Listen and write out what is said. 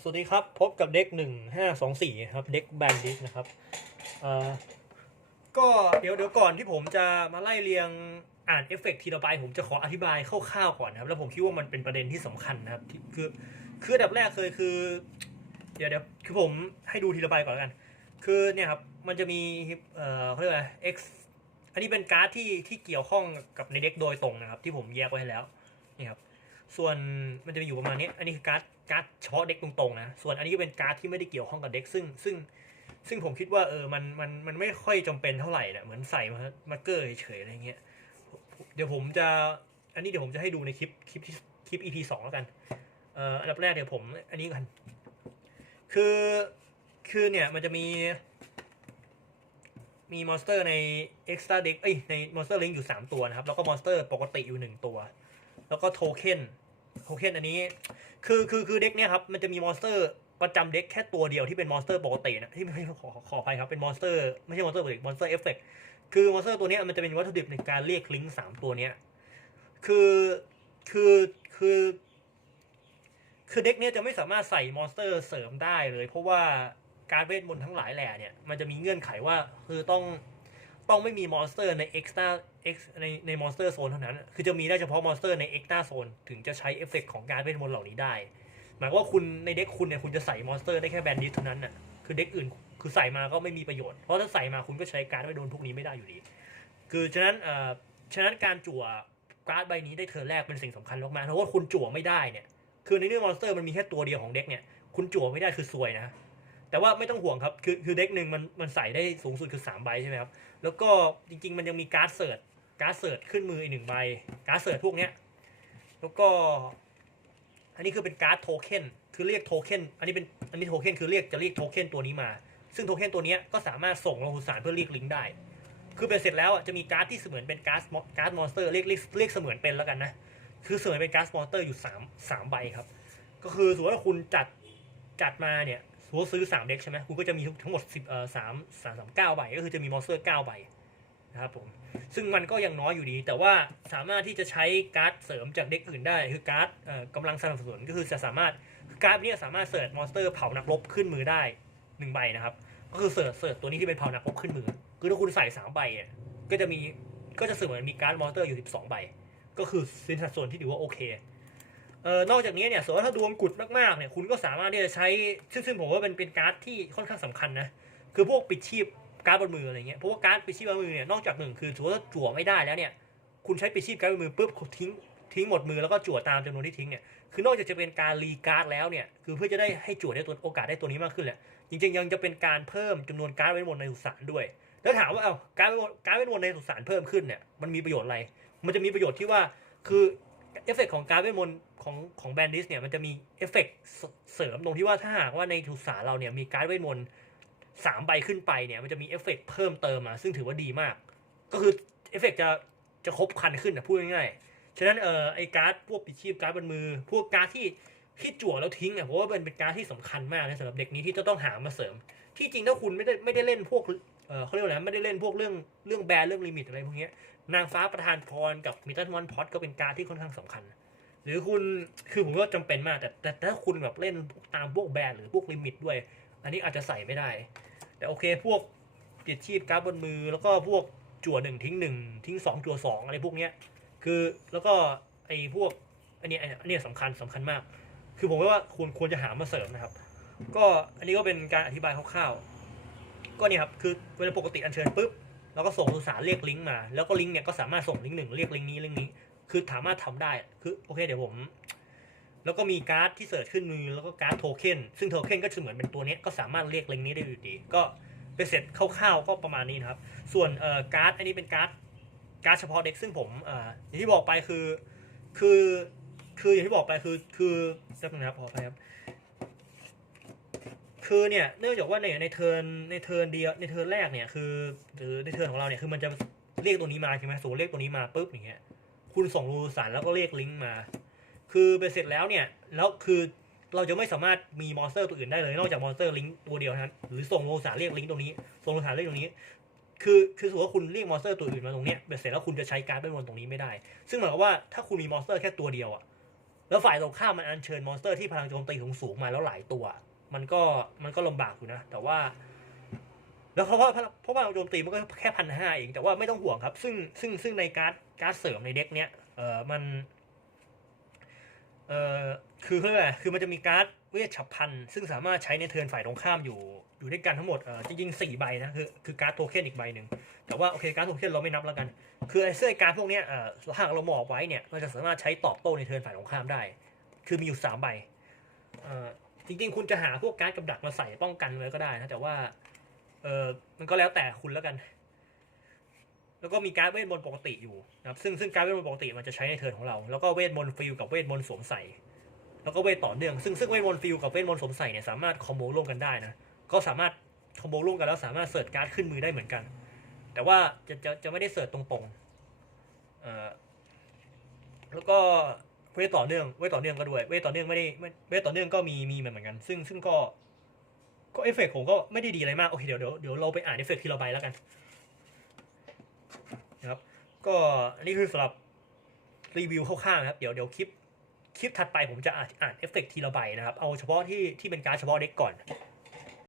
สวัสดีครับ พบกับเด็กหนึ่งห้าสองสี่ครับเด็กแบนดิสนะครับก็เดี๋ยวเดี๋ยวก่อนที่ผมจะมาไล่เรียงอ่านเอฟเฟกต์ทีละใบผมจะขออธิบายคร่าวๆก่อนนะครับ แล้วผมคิดว่ามันเป็นประเด็นที่สำคัญนะครับที่คือคืออันดับแรกเลยคือ เดี๋ยวเดี๋ยวคือผมให้ดูทีละใบก่อนแล้วกัน คือเนี่ยครับมันจะมีเอ่อเขาเรียกว่า X อันนี้เป็นการ์ดที่ที่เกี่ยวข้องกับในเด็กโดยตรงนะครับ ที่ผมแยกไว้ให้แล้วนี่ครับ ส่วนมันจะมีอยู่ประมาณนี้ อันนี้คือการ์ดการ์ดเฉพาะเด็กตรงๆนะ ส่วนอันนี้ก็เป็นการ์ดที่ไม่ได้เกี่ยวข้องกับเด็กซึ่งซึ่งซึ่งผมคิดว่าเออ มัน มัน มันไม่ค่อยจำเป็นเท่าไหร่นะเหมือนใส่มามาเกอร์เฉยๆอะไรเงี้ย เดี๋ยวผมจะ อันนี้เดี๋ยวผมจะให้ดูในคลิป คลิปที่ คลิป EP สองแล้วกัน เอ่อ อันดับแรกเดี๋ยวผม อันนี้กัน คือ คือเนี่ย มันจะมี มีมอนสเตอร์ใน Extra Deck เอ้ย ใน Monster Link อยู่ 3 ตัวนะครับ แล้วก็มอนสเตอร์ปกติอยู่ 1 ตัว แล้วก็โทเค็น โทเคนอันนี้ คือคือคือเด็กเนี่ยครับมันจะมีมอนสเตอร์ประจำเด็กแค่ตัวเดียวที่เป็นมอนสเตอร์ปกตินะที่ไม่ขอขออภัยครับเป็นมอนสเตอร์ไม่ใช่มอนสเตอร์ปกติมอนสเตอร์เอฟเฟกคือมอนสเตอร์ตัวนี้มันจะเป็นวัตถุดิบในการเรียกลิงก์สามตัวเนี้ยคือคือคือคือเด็กเนี้ยจะไม่สามารถใส่มอนสเตอร์เสริมได้เลย เพราะว่าการเวทมนต์ทั้งหลายแหล่เนี่ยมันจะมีเงื่อนไขว่าคือต้อง ต้องไม่มีมอนสเตอร์ใน extra x ในในมอนสเตอร์โซนเท่านั้น คือจะมีได้เฉพาะมอนสเตอร์ใน extra โซนถึงจะใช้เอฟเฟกของการเวทมนต์เหล่านี้ได้ หมายว่าคุณในเด็กคุณเนี่ยคุณจะใส่มอนสเตอร์ได้แค่แบนดิสเท่านั้นน่ะคือเด็กอื่นคือใส่มาก็ไม่มีประโยชน์ เพราะถ้าใส่มาคุณก็ใช้การดไม่โดนพวกนี้ไม่ได้อยู่ดี คือฉะนั้นเอ่อฉะนั้นการจั่วการ์ดใบนี้ได้เทิร์แรกเป็นสิ่งสำคัญมากๆเพราะว่าคุณจั่วไม่ได้เนี่ยคือในเรื่องมอนสเตอร์มันมีแค่ตัวเดียวของเด็กเนี่ยคุณจั่วไม่ได้คือซวยนะ แต่ว่าไม่ต้องห่วงครับ คือคือเด็กหนึ่งมันมันใส่ได้สูงสุดคือ3ใบใช่ไหมครับ แล้วก็จริง ๆ มันยังมีการ์ดเสิร์ชการ์ดเสิร์ชขึ้นมืออีกหนึ่งใบ การ์ดเสิร์ชพวกเนี้ย แล้วก็ อันนี้คือเป็นการ์ดโทเค็น คือเรียกโทเค็น อันนี้เป็น อันนี้โทเค็นคือเรียกจะเรียกโทเค็นตัวนี้มา ซึ่งโทเค็นตัวนี้ก็สามารถส่งลงหุสารเพื่อเรียกลิงก์ได้ คือเป็นเสร็จแล้วอะจะมีการ์ดที่เสมือนเป็นการ์ดมอการ์ดมอนสเตอร์เรียกเรียกเรียกเสมือนเป็นแล้วกันนะ คือเสมือนเป็นการ์ดมอนสเตอร์อยู่สามสามใบครับ ก็คือสมมติว่าคุณจัดจัดมาเนี่ย มมติซื้อสามเด็กใช่ไหมคุณก็จะมีทั้งหมดสิบเอ่อสามสามสามเก้าใบก็คือจะมีมอนสเตอร์เก้าใบนะครับผมซึ่งมันก็ยังน้อยอยู่ดี แต่ว่าสามารถที่จะใช้การ์ดเสริมจากเด็กอื่นได้ คือการ์ดเอ่อกำลังสนับสนุนก็คือจะสามารถการ์ดเนี้สามารถเสิร์ชมอนสเตอร์เผานักรบขึ้นมือได้หนึ่งใบนะครับ ก็คือเสิร์ชเสิร์ชตัวนี้ที่เป็นเผานักรบขึ้นมือ คือถ้าคุณใส่สามใบเนี่ยก็จะมีก็จะเสมือนมีการ์ดมอนสเตอร์อยู่สิบสองใบ ก็คือสินสัดส่วนที่ถือว่าโอเค เออนอกจากนี้เนี่ยสมมติว่าถ้าดวงกุดมากๆเนี่ยคุณก็สามารถที่จะใช้ซึ่งซึ่งผมว่าเป็นเป็นการ์ดที่ค่อนข้างสำคัญนะคือพวกปิดชีพการ์ดบนมืออะไรเงี้ยเพราะว่าการ์ดปิดชีพบนมือเนี่ยนอกจากหนึ่งคือสมมติว่าจั่วไม่ได้แล้วเนี่ยคุณใช้ปิดชีพการ์ดบนมือปุ๊บทิ้งทิ้งหมดมือแล้วก็จั่วตามจำนวนที่ทิ้งเนี่ยคือนอกจากจะเป็นการรีการ์ดแล้วเนี่ยคือเพื่อจะได้ให้จั่วได้ตัวโอกาสได้ตัวนี้มากขึ้นแหละจริงๆยังจะเป็นการเพิ่มจำนวนการ์ดเวทมนต์ในสุสานด้วย แล้วถามว่าเอาการ์ดเวทมนต์การ์ดเวทมนต์ในสุสานเพิ่มขึ้นเนี่ยมันมีประโยชน์อะไร มันจะมีประโยชน์ที่ว่าคือ เอฟเฟกต์ของการเวทมนต์ของของแบนดิสเนี่ยมันจะมีเอฟเฟกต์เสริมตรงที่ว่าถ้าหากว่าในทุสาเราเนี่ยมีการเวทมนต์สามใบขึ้นไปเนี่ยมันจะมีเอฟเฟกต์เพิ่มเติมมาซึ่งถือว่าดีมาก ก็คือเอฟเฟกต์จะจะครบคันขึ้นนะพูดง่ายๆ ฉะนั้นเออไอการ์ดพวกปิดชีพการ์ดบนมือ พวกการ์ดที่ที่จั่วแล้วทิ้งเนี่ยเพราะว่าเป็นเป็นการ์ดที่สำคัญมากนะสำหรับเด็กนี้ที่จะต้องหามาเสริม ที่จริงถ้าคุณไม่ได้ไม่ได้เล่นพวกเออเขาเรียกว่าอะไรไม่ได้เล่นพวกเรื่องเรื่องแบนเรื่องลิมิตอะไรพวกนี้ นางฟ้าประธานพรกับมิเตันวันพอดก็เป็นการที่ค่อนข้างสำคัญ หรือคุณคือผมว่าจำเป็นมาก แต่แต่ถ้าคุณแบบเล่นตามพวกแบรนด์หรือพวกลิมิตด้วย อันนี้อาจจะใส่ไม่ได้ แต่โอเคพวกปิดชีพการ์ดบนมือ แล้วก็พวกจั่วหนึ่งทิ้งหนึ่งทิ้งสองจั่วสองอะไรพวกเนี้ยคือแล้วก็ไอ้พวกอันนี้อันนี้สำคัญสำคัญมาก คือผมว่าควรควรจะหามาเสริมนะครับ ก็อันนี้ก็เป็นการอธิบายคร่าวๆก็เนี่ยครับคือเวลาปกติอัญเชิญปุ๊บ แล้วก็ส่งสุสานเรียกลิงก์มา แล้วก็ลิงก์เนี่ยก็สามารถส่งลิงก์หนึ่งเรียกลิงก์นี้ลิงก์นี้ คือสามารถทำได้ คือโอเคเดี๋ยวผม แล้วก็มีการ์ดที่เสิร์ชขึ้นมือแล้วก็การ์ดโทเค็นซึ่งโทเค็นก็จะเหมือนเป็นตัวนี้ก็สามารถเรียกลิงก์นี้ได้อยู่ดี ก็เป็นเสร็จคร่าวๆก็ประมาณนี้นะครับ ส่วนเอ่อการ์ดอันนี้เป็นการ์ดการ์ดเฉพาะเด็กซึ่งผมเอ่ออย่างที่บอกไปคือคือคืออย่างที่บอกไปคือคือสักนะครับขออภัยครับ คือเนี่ยเนื่องจากว่าในในเทิร์นในเทิร์นเดียวในเทิร์นแรกเนี่ยคือหรือในเทิร์นของเราเนี่ยคือมันจะเรียกตัวนี้มาใช่ไหมสมมติเรียกตัวนี้มาปุ๊บอย่างเงี้ยคุณส่งรูสารแล้วก็เรียกลิงก์มา คือไปเสร็จแล้วเนี่ยแล้วคือเราจะไม่สามารถมีมอนสเตอร์ตัวอื่นได้เลยนอกจากมอนสเตอร์ลิงก์ตัวเดียวนั้นหรือส่งรูสารเรียกลิงก์ตรงนี้ส่งรูสารเรียกตรงนี้ คือคือสมมติว่าคุณเรียกมอนสเตอร์ตัวอื่นมาตรงเนี้ยเสร็จแล้วคุณจะใช้การ์ดเวทมนต์ตรงนี้ไม่ได้ ซึ่งหมายความว่าถ้าคุณมีมอนสเตอร์แค่ตัวเดียวอะแล้วฝ่ายตรงข้ามมันอัญเชิญมอนสเตอร์ที่พลังโจมตีสูงสูงมาแล้วหลายตัว มันก็มันก็ลำบากอยู่นะ แต่ว่า แล้วเพราะว่าเพราะว่าโจมตีมันก็แค่พันห้าเอง แต่ว่าไม่ต้องห่วงครับ ซึ่งซึ่งซึ่งในการ์ดการ์ดเสริมในเด็กเนี้ยเออมันเออคือเรียกอะไรคือมันจะมีการ์ดเวทฉับพันซึ่งสามารถใช้ในเทิร์นฝ่ายตรงข้ามอยู่อยู่ด้วยกันทั้งหมดเออจริงๆสี่ใบนะคือคือการ์ดโทเค็นอีกใบหนึ่งแต่ว่าโอเคการ์ดโทเค็นเราไม่นับแล้วกัน คือไอ้เสื้อการ์ดพวกเนี้ยเออหากเราหมอบไว้เนี่ยเราจะสามารถใช้ตอบโต้ในเทิร์นฝ่ายตรงข้ามได้ คือมีอยู่สามใบเออ จริงๆ คุณจะหาพวกการ์ดกับดักมาใส่ป้องกันเลยก็ได้นะแต่ว่าเออมันก็แล้วแต่คุณแล้วกัน แล้วก็มีการ์ดเวทมนต์ปกติอยู่นะครับซึ่งซึ่งการ์ดเวทมนต์ปกติมันจะใช้ในเทิร์นของเรา แล้วก็เวทมนต์ฟิลกับเวทมนต์สวมใส่ แล้วก็เวทต่อเนื่อง ซึ่งซึ่งเวทมนต์ฟิลกับเวทมนต์สวมใส่เนี่ยสามารถคอมโบร่วมกันได้นะก็สามารถคอมโบร่วมกันแล้วสามารถเสิร์ชการ์ดขึ้นมือได้เหมือนกัน แต่ว่าจะจะจะไม่ได้เสิร์ชตรงๆเออแล้วก็ เวทต่อเนื่องเวทต่อเนื่องก็ด้วย เวทต่อเนื่องไม่ได้ไม่เวทต่อเนื่องก็มีมีเหมือนกัน ซึ่งซึ่งก็ก็เอฟเฟกต์ผมก็ไม่ได้ดีอะไรมาก โอเคเดี๋ยวเดี๋ยวเดี๋ยวเราไปอ่านเอฟเฟกต์ทีละใบแล้วกันนะครับ ก็นนี้คือสำหรับรีวิวคร่าวๆนะครับ เดี๋ยวเดี๋ยวคลิปคลิปถัดไปผมจะอ่านเอฟเฟกต์ทีละใบนะครับ เอาเฉพาะที่ที่เป็นการเฉพาะเด็กก่อน